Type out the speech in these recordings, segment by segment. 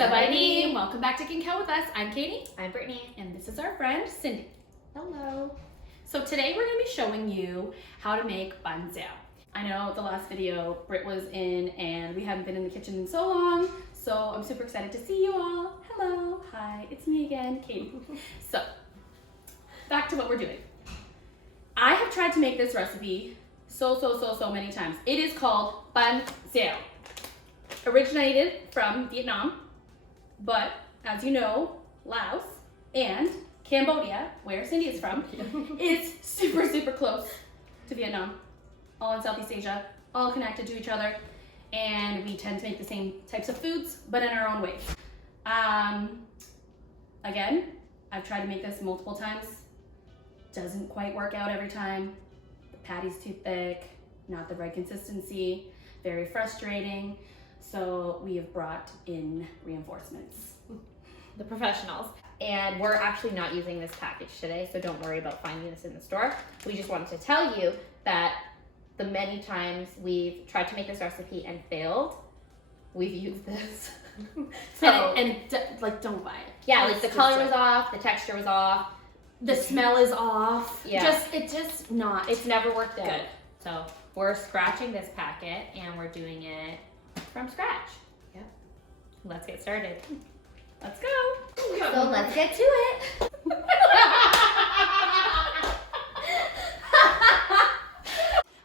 Sabadi, welcome back to Khao with us. I'm Katie. I'm Brittany. And this is our friend, Cindy. Hello. So today we're going to be showing you how to make Banh. I know the last video Britt was in and we haven't been in the kitchen in so long, so I'm super excited to see you all. Hello, hi, it's me again, Katie. So, back to what we're doing. I have tried to make this recipe so many times. It is called Banh. Originated from Vietnam, but as you know, Laos and Cambodia, where Cindy is from, is super close to Vietnam. All in Southeast Asia, all connected to each other, and we tend to make the same types of foods, but in our own ways. Again, I've tried to make this multiple times. Doesn't quite work out every time. The patty's too thick, not the right consistency, very frustrating. So we have brought in reinforcements. The professionals. And we're actually not using this package today, so don't worry about finding this in the store. We just wanted to tell you that the many times we've tried to make this recipe and failed, we've used this. So like, don't buy it. Yeah, like the color was off, the texture was off, the smell is off. Yeah. It's never worked out. good. So we're scratching this packet and we're doing it from scratch. Yep. Let's get started. Let's go. So let's get to it.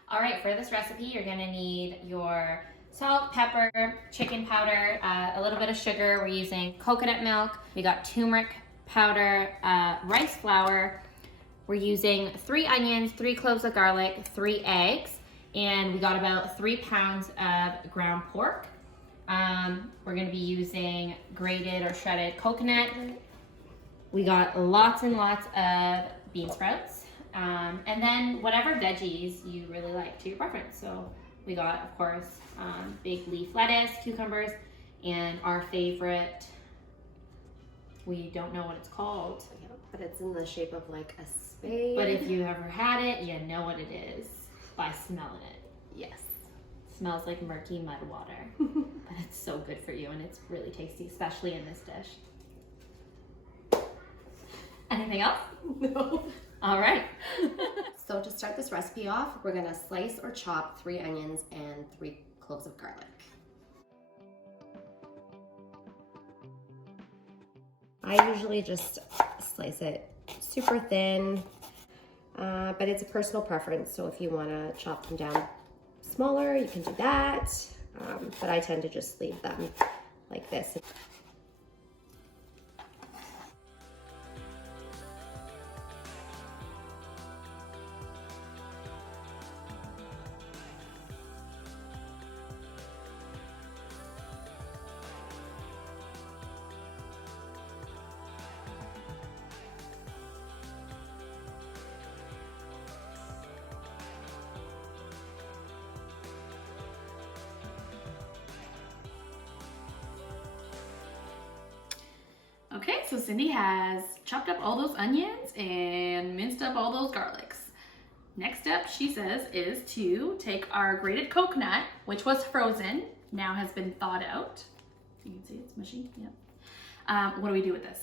All right, for this recipe, you're gonna need your salt, pepper, chicken powder, a little bit of sugar. We're using coconut milk. We got turmeric powder, rice flour. We're using 3 onions, 3 cloves of garlic, 3 eggs, and we got about 3 pounds of ground pork. We're gonna be using grated or shredded coconut. We got lots and lots of bean sprouts. And then whatever veggies you really like to your preference. So we got, of course, big leaf lettuce, cucumbers, and our favorite, we don't know what it's called. But it's in the shape of like a spade. But if you ever had it, you know what it is by smelling it. Yes. Smells like murky mud water, but it's so good for you and it's really tasty, especially in this dish. Anything else? No. All right. So to start this recipe off, we're gonna slice or chop 3 onions and 3 cloves of garlic. I usually just slice it super thin, but it's a personal preference. So if you wanna chop them down smaller, you can do that. But I tend to just leave them like this. Okay, so Cindy has chopped up all those onions and minced up all those garlics. Next step, she says, is to take our grated coconut, which was frozen, now has been thawed out. You can see it's mushy, yeah. What do we do with this?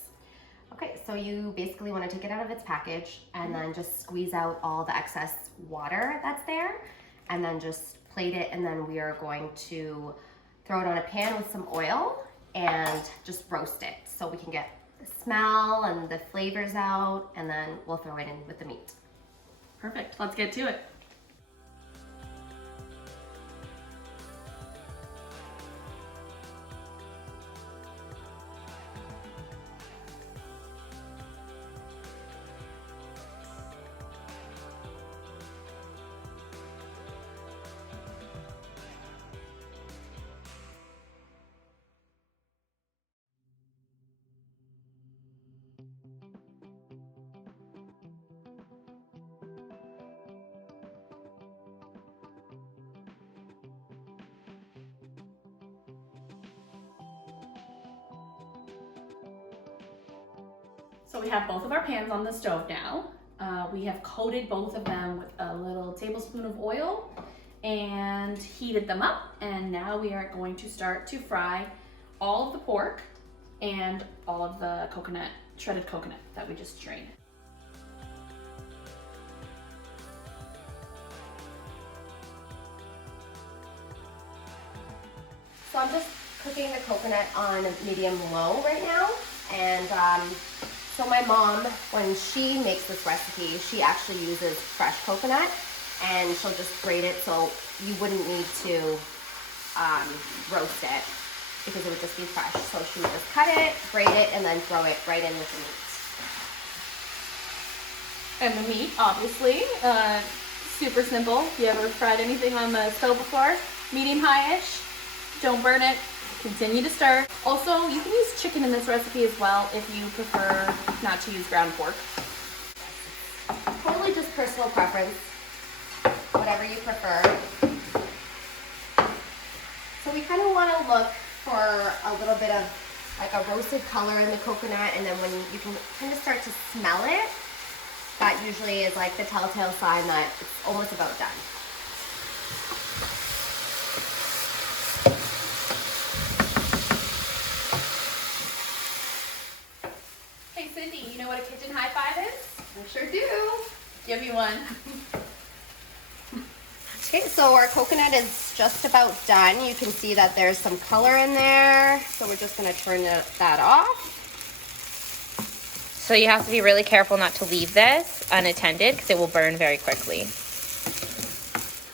Okay, so you basically want to take it out of its package and then just squeeze out all the excess water that's there and then just plate it, and then we are going to throw it on a pan with some oil and just roast it so we can get the smell and the flavors out, and then we'll throw it in with the meat. Perfect, let's get to it. So we have both of our pans on the stove now. We have coated both of them with a little tablespoon of oil and heated them up. And now we are going to start to fry all of the pork and all of the coconut, shredded coconut that we just strained. So I'm just cooking the coconut on medium low right now. And so my mom, when she makes this recipe, she actually uses fresh coconut, and she'll just grate it so you wouldn't need to roast it, because it would just be fresh. So she would just cut it, grate it, and then throw it right in with the meat. And the meat, obviously, super simple. If you ever fried anything on the stove before, medium high-ish, don't burn it, continue to stir. Also, you can use chicken in this recipe as well if you prefer not to use ground pork. Totally just personal preference, whatever you prefer. So we kind of want to look for a little bit of like a roasted color in the coconut, and then when you can kind of start to smell it, that usually is like the telltale sign that it's almost about done. Hey Cindy, you know what a kitchen high five is? I sure do. Give me one. Okay, so our coconut is just about done. You can see that there's some color in there, so we're just going to turn that off. So you have to be really careful not to leave this unattended because it will burn very quickly.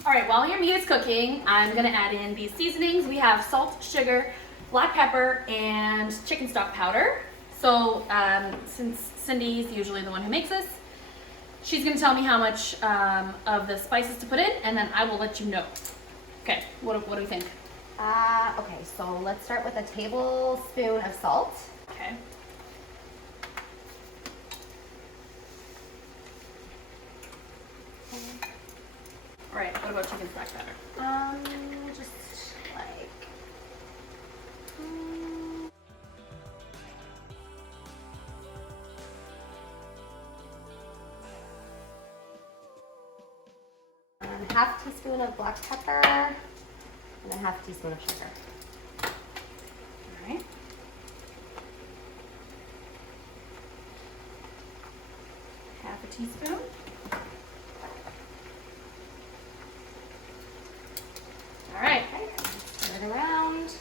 All right, while your meat is cooking, I'm gonna add in these seasonings. We have salt, sugar, black pepper, and chicken stock powder. So since Cindy's usually the one who makes this, she's gonna tell me how much of the spices to put in, and then I will let you know. Okay, what do we think? Okay, so let's start with a tablespoon of salt. Okay. All right, what about chicken stock powder? Just like... half teaspoon of black pepper, and a half teaspoon of sugar. All right. Half a teaspoon. All right. Stir it around.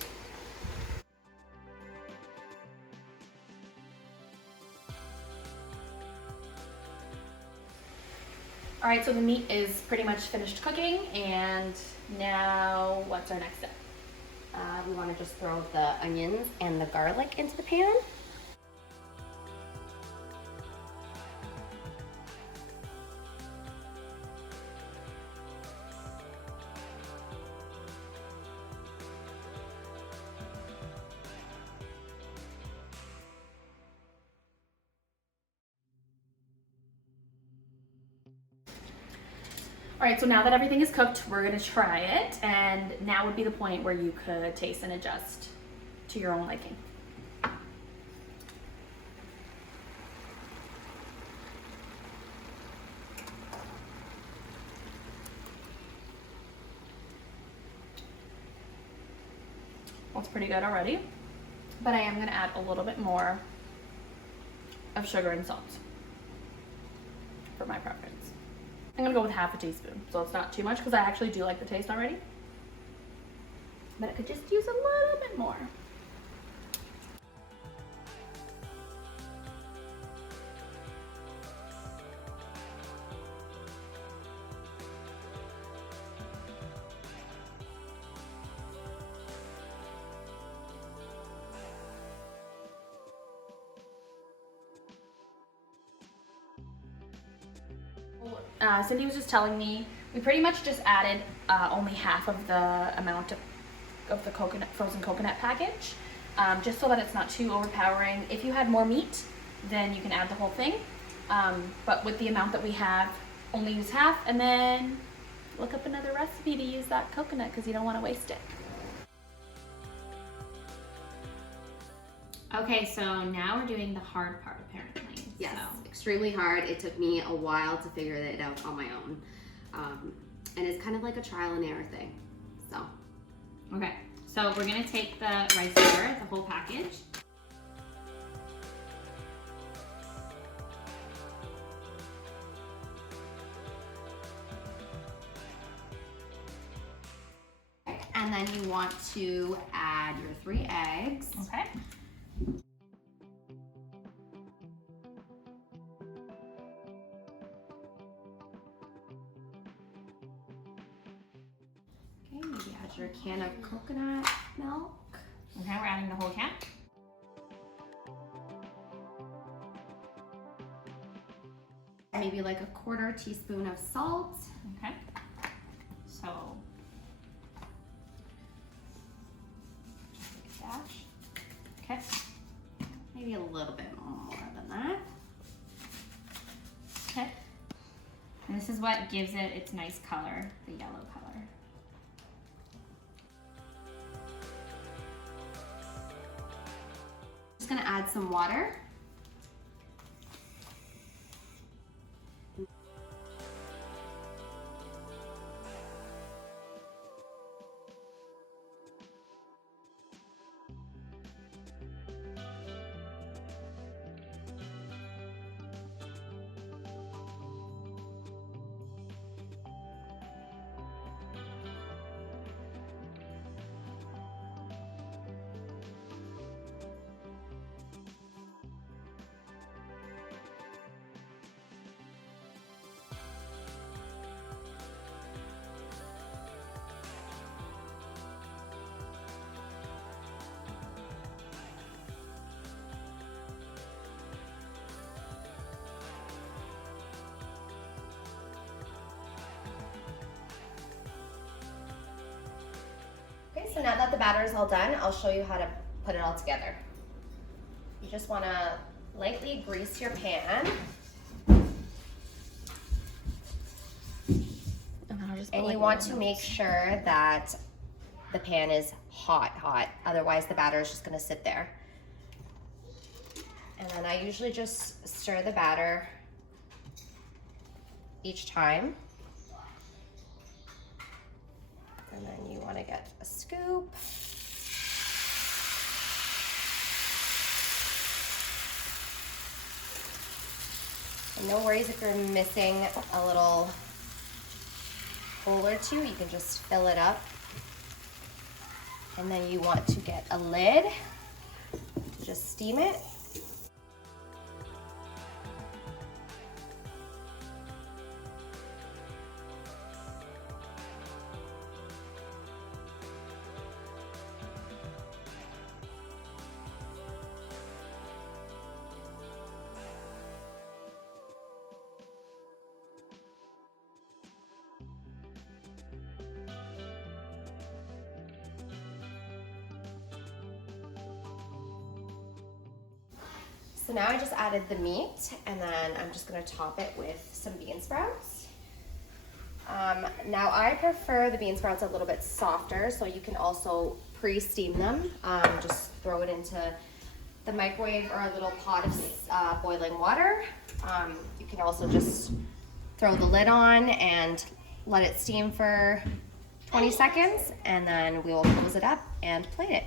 All right, so the meat is pretty much finished cooking, and now what's our next step? We want to just throw the onions and the garlic into the pan. All right, so now that everything is cooked, we're gonna try it, and now would be the point where you could taste and adjust to your own liking. Well, it's pretty good already, but I am gonna add a little bit more of sugar and salt for my preference. I'm gonna go with half a teaspoon, so it's not too much because I actually do like the taste already. But I could just use a little bit more. Cindy was just telling me we pretty much just added only half of the amount of the frozen coconut package, just so that it's not too overpowering. If you had more meat, then you can add the whole thing. But with the amount that we have, only use half, and then look up another recipe to use that coconut because you don't want to waste it. Okay, so now we're doing the hard part apparently. Yes, So. extremely hard. It took me a while to figure it out on my own. And it's kind of like a trial and error thing, so. Okay, so we're gonna take the rice flour, the whole package. And then you want to add your 3 eggs. Okay. Okay, maybe add your can of coconut milk. Okay, we're adding the whole can. Maybe like a 1/4 teaspoon of salt. Okay. So, just like a dash. Okay. Maybe a little bit more than that. Okay. And this is what gives it its nice color, the yellow color. Just gonna add some water. Okay, so now that the batter is all done, I'll show you how to put it all together. You just want to lightly grease your pan. And you want to make sure that the pan is hot. Otherwise the batter is just going to sit there. And then I usually just stir the batter each time. And then you want to get a scoop. And no worries if you're missing a little hole or two, you can just fill it up. And then you want to get a lid to just steam it. So now I just added the meat, and then I'm just gonna top it with some bean sprouts. Now I prefer the bean sprouts a little bit softer, so you can also pre-steam them. Just throw it into the microwave or a little pot of boiling water. You can also just throw the lid on and let it steam for 20 seconds, and then we will close it up and plate it.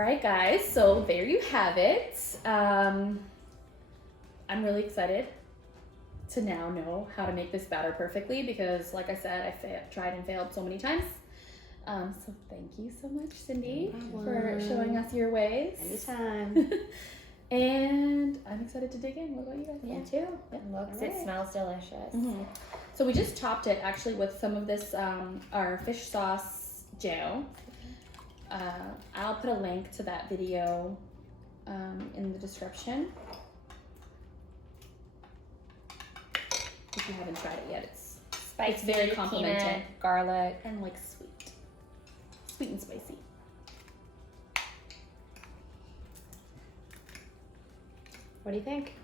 All right, guys, so there you have it. I'm really excited to now know how to make this batter perfectly because, like I said, I tried and failed so many times. So thank you so much, Cindy, for showing us your ways. Anytime. And I'm excited to dig in. What about you guys? Me too. It looks, it smells delicious. So we just topped it actually with some of this, our fish sauce gel. I'll put a link to that video in the description. If you haven't tried it yet, it's Spicy, very complimented. peanut, garlic. And like sweet and spicy. What do you think?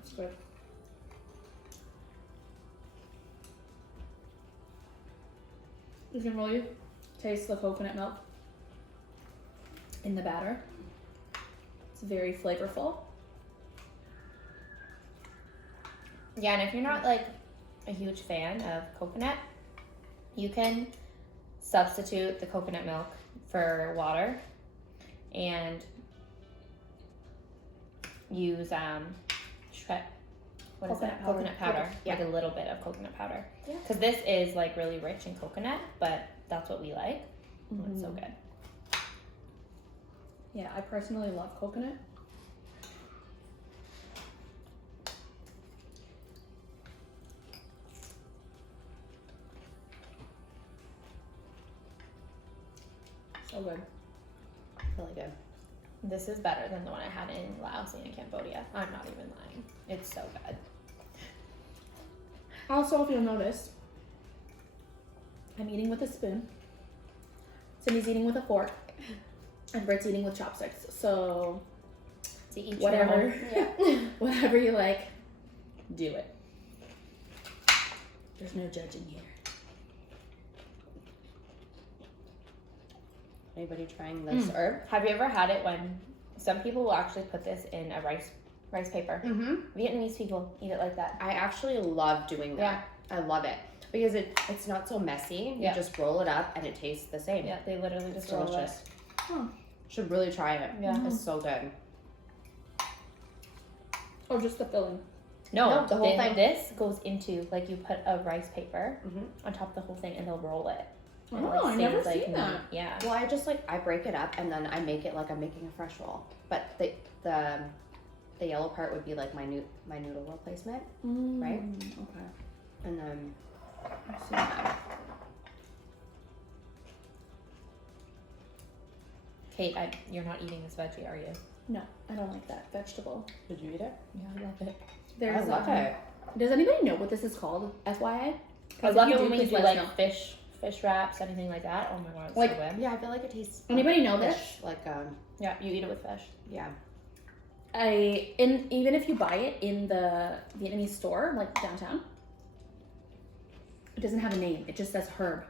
It's good. You can really taste the coconut milk in the batter. It's very flavorful. Yeah, and if you're not like a huge fan of coconut, you can substitute the coconut milk for water and use coconut powder, Yeah. like a little bit of coconut powder. Yeah. Because this is like really rich in coconut, but that's what we like. It's so good. Yeah, I personally love coconut. So good. Really good. This is better than the one I had in Laos and Cambodia. I'm not even lying. It's so good. Also, if you'll notice, I'm eating with a spoon. Cindy's eating with a fork. And Britt's eating with chopsticks. So, To each whatever, Yeah. whatever you like, do it. There's no judging here. Anybody trying this herb? Have you ever had it when some people will actually put this in a rice paper? Vietnamese people eat it like that. I actually love doing that. I love it because it's not so messy. You just roll it up and it tastes the same. Yeah, they literally just It's roll delicious. it. Should really try it. Yeah. It's so good. Or just the filling. No, the whole thing. This goes into, like, you put a rice paper on top of the whole thing and they'll roll it. And Oh, it, like, I never stays, like, seen that. neat. Yeah. Well, I break it up and then I make it like I'm making a fresh roll. But the yellow part would be like my noodle replacement, right? Okay. And then I've seen that. Kate, you're not eating this veggie, are you? No, I don't like that vegetable. did you eat it? Yeah, I love it. There's, I love it. Does anybody know what this is called? FYI? I love if it you when we please do let us like know. fish wraps, anything like that. Oh my god, it's Like- so good. Yeah, I feel like it tastes. Anybody know this? fish, like Yeah, you eat it with fish. yeah. Even if you buy it in the Vietnamese store, like downtown, it doesn't have a name. It just says herb.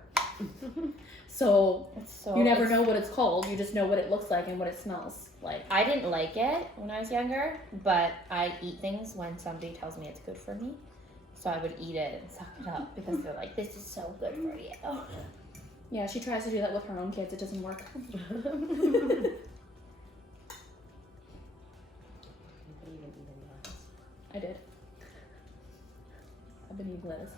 So It's so you never know what it's called. You just know what it looks like and what it smells like. I didn't like it when I was younger, but I eat things when somebody tells me it's good for me. So I would eat it and suck it up because they're like, this is so good for you. Yeah, she tries to do that with her own kids. It doesn't work. I did. I've been eating lettuce.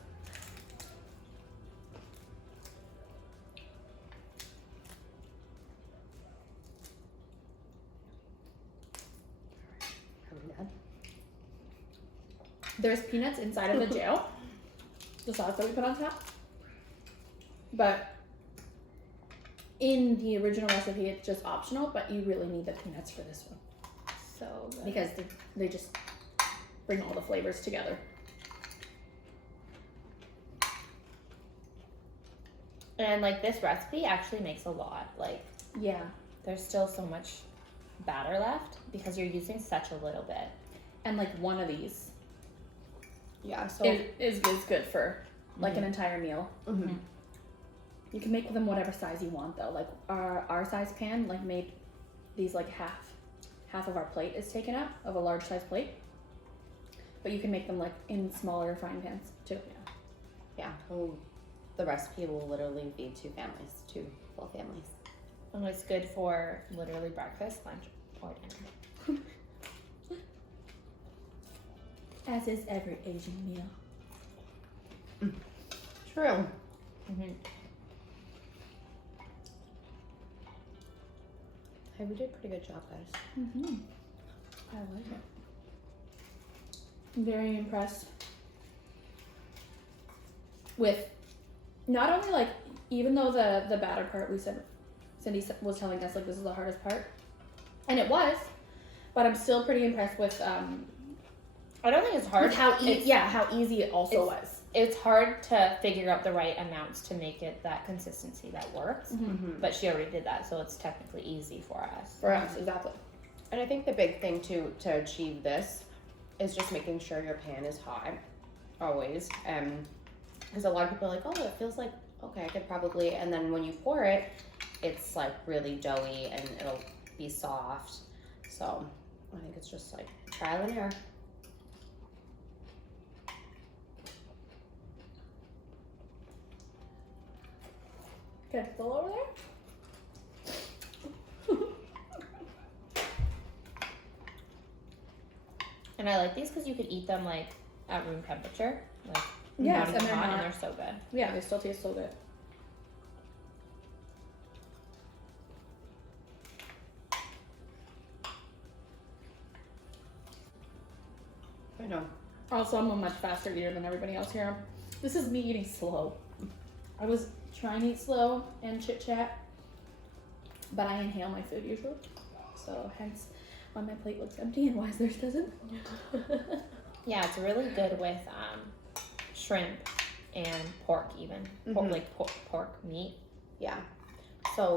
Are we done? There's peanuts inside of the gel, the sauce that we put on top. But in the original recipe, it's just optional, but you really need the peanuts for this one. So good. Because they just bring all the flavors together. And like this recipe actually makes a lot. Like Yeah. there's still so much batter left because you're using such a little bit. And like one of these Yeah. So is good for like an entire meal. You can make them whatever size you want though. Like our size pan, like made these like half of our plate is taken up of a large size plate. But you can make them like in smaller frying pans too. yeah. Oh, the recipe will literally feed two full families. And it's good for literally breakfast, lunch, or dinner. As is every Asian meal. True. Mm-hmm. Hey, we did a pretty good job, guys. Mm-hmm. I like it. I'm very impressed with not only like, even though the batter part we said, Cindy was telling us like this is the hardest part, and it was, but I'm still pretty impressed with I don't think it's hard. with how how easy it also was. It's hard to figure out the right amounts to make it that consistency that works. Mm-hmm. But she already did that, so it's technically easy for us. For us, exactly. And I think the big thing to achieve this is just making sure your pan is hot, always. Because a lot of people are like, oh, it feels like, okay, I could probably, and then when you pour it, it's like really doughy and it'll be soft. So I think it's just like trial and error. Okay, still over there? And I like these because you could eat them like at room temperature. Like Yes, not and even they're hot, not- and they're so good. Yeah, they still taste so good. I know. Also, I'm a much faster eater than everybody else here. This is me eating slow. I was trying to eat slow and chit chat, but I inhale my food usually. So hence why my plate looks empty and why theirs doesn't. Yeah, it's really good with shrimp and pork even. Pork, Mhm. like pork meat. Yeah. So,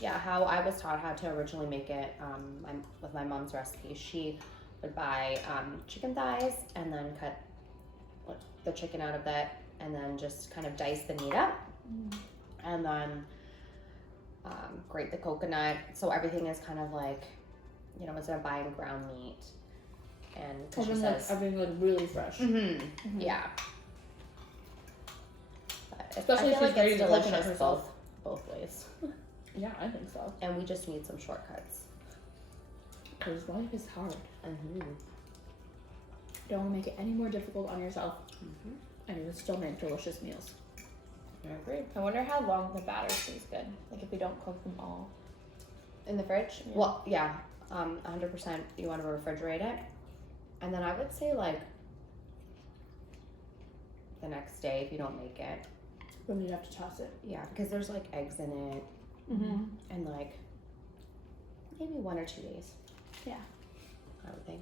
yeah, how I was taught how to originally make it with my mom's recipe, she would buy chicken thighs and then cut the chicken out of that and then just kind of dice the meat up and then grate the coconut. So everything is kind of like, you know, instead of buying ground meat. And 'cause she says, everything like really fresh. yeah. But Especially I if feel she's like grating it's the coconut delicious herself. both ways. Yeah, I think so. And we just need some shortcuts. Because life is hard. Mm-hmm. Don't want to make it any more difficult on yourself. And you can still make delicious meals. I agree. I wonder how long the batter stays good. Like if we don't cook them all. In the fridge? Yeah. Well, yeah. 100% you want to refrigerate it. And then I would say like the next day if you don't make it. Then you have to toss it. Yeah, because there's like eggs in it Mm-hmm. and like maybe 1 or 2 days. Yeah. I would think.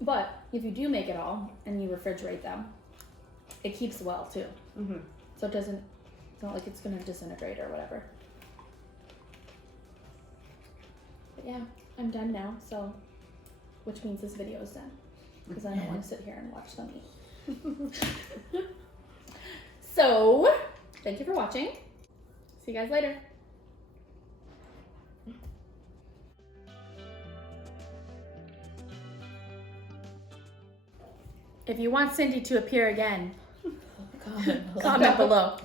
But if you do make it all and you refrigerate them, it keeps well too. Mm-hmm. So it's not like it's going to disintegrate or whatever. But yeah, I'm done now, so, which means this video is done. Because I don't want to sit here and watch them eat. So, thank you for watching. See you guys later. If you want Cindy to appear again, comment below.